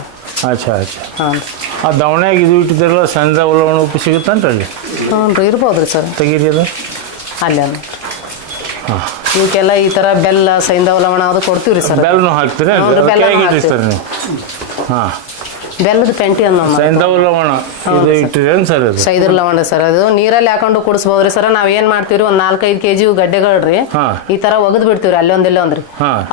ಹಾಂ. ಆ ದವಣ್ಯಾಗ ಇದು ಇಟ್ಟಿದ್ರಲ್ಲ ಸಂಜೆ ಉಲವಣ ಉಪ್ಪು ಸಿಗುತ್ತಂತಲ್ಲಿ ಹ್ಞೂ ರೀ ಇರ್ಬೋದು ರೀ ಸರ್. ತೆಗೀರಿ ಅದು? ಅಲ್ಲಿ ಅಲ್ಲಿ ಹಾಂ. ಇವಕ್ಕೆಲ್ಲ ಈ ತರ ಬೆಲ್ಲ ಸೈಂದವ ಲವಣ ಅದು ಕೊಡ್ತೀವಿ ರೀ ಸರ್. ಬೆಲ್ಲನು ಹಾಕ್ತೀರಿ? ಹೇಗೆ ಹಾಕ್ತೀವಿ. ಇಟ್ಟಿರ್ತಾರೆ ನೀವು? ಹಾಂ. ಬೆಲ್ಲದ ಪೆಂಟಿ ಅನ್ನೋ ಲವಣ. ಇದು ಇಟ್ಟಿರೇನು ಸರ್. ಸೈದ್ರ ಲವಂಡ ಸರ್. ಅದು ನೀರಲ್ಲಿ ಹಾಕೊಂಡು ಕುಡಿಸ್ಬೋದ್ರಿ ಸರ್. ನಾವ್ ಏನ್ ಮಾಡ್ತೀವಿ ಒಂದ್ ನಾಲ್ಕೈದು ಕೆಜಿ ಗಡ್ಡೆಗಳ್ರಿ. ಈ ತರ ಒಗದ್ ಬಿಡ್ತೀವ್ರಿ ಅಲ್ಲೊಂದಿಲ್ಲ ಒಂದ್ರಿ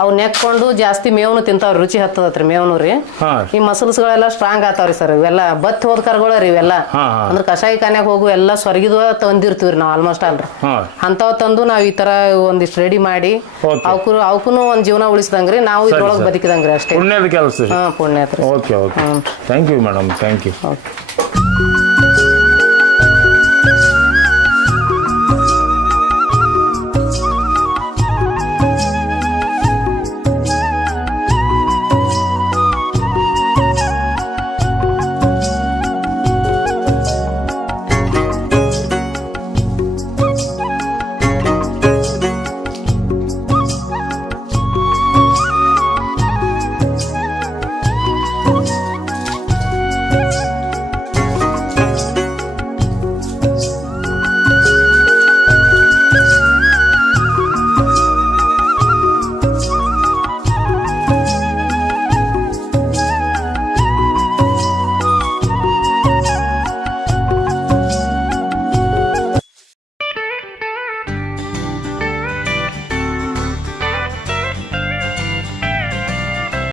ಅವ್ ನೆಕ್ಕೊಂಡು ಜಾಸ್ತಿ ಮೇವ್ನು ತಿಂತಾವ್ರಿ. ರುಚಿ ಹತ್ತದತ್ರಿ ಮೇವ್ನು ರೀ. ಈ ಈ ಮಸಲ್ಸ್ಗಳೆಲ್ಲ ಸ್ಟ್ರಾಂಗ್ ಆತಾವ್ರಿ ಸರ್. ಇವೆಲ್ಲ ಬತ್ ಹೋದ್ ಕರ್ಗಳ ರೀ ಇವೆಲ್ಲ. ಅಂದ್ರೆ ಕಷಾಯ ಕಾನ್ಯಾಗ ಹೋಗು ಎಲ್ಲ ಸ್ವರ್ಗಿದ್ವ ತಂದಿರ್ತೀವ್ರಿ ನಾವ್ ಆಲ್ಮೋಸ್ಟ್ ಅಲ್ರಿ. ಅಂತಾವ್ ತಂದು ನಾವ್ ಈ ತರ ಒಂದಿಷ್ಟು ರೆಡಿ ಮಾಡಿ. ಅವಕ್ಕೂ ಅವಕ್ಕೂ ಒಂದ್ ಜೀವನ ಉಳಿಸಿದಂಗ್ರಿ. ನಾವು ಇದ್ರೊಳಗ್. ಬದುಕಿದಂಗ್ರಿ ಅಷ್ಟೇ. ಪುಣ್ಯದ ಕೆಲಸ ಪುಣ್ಯ okay okay. Thank you madam thank you okay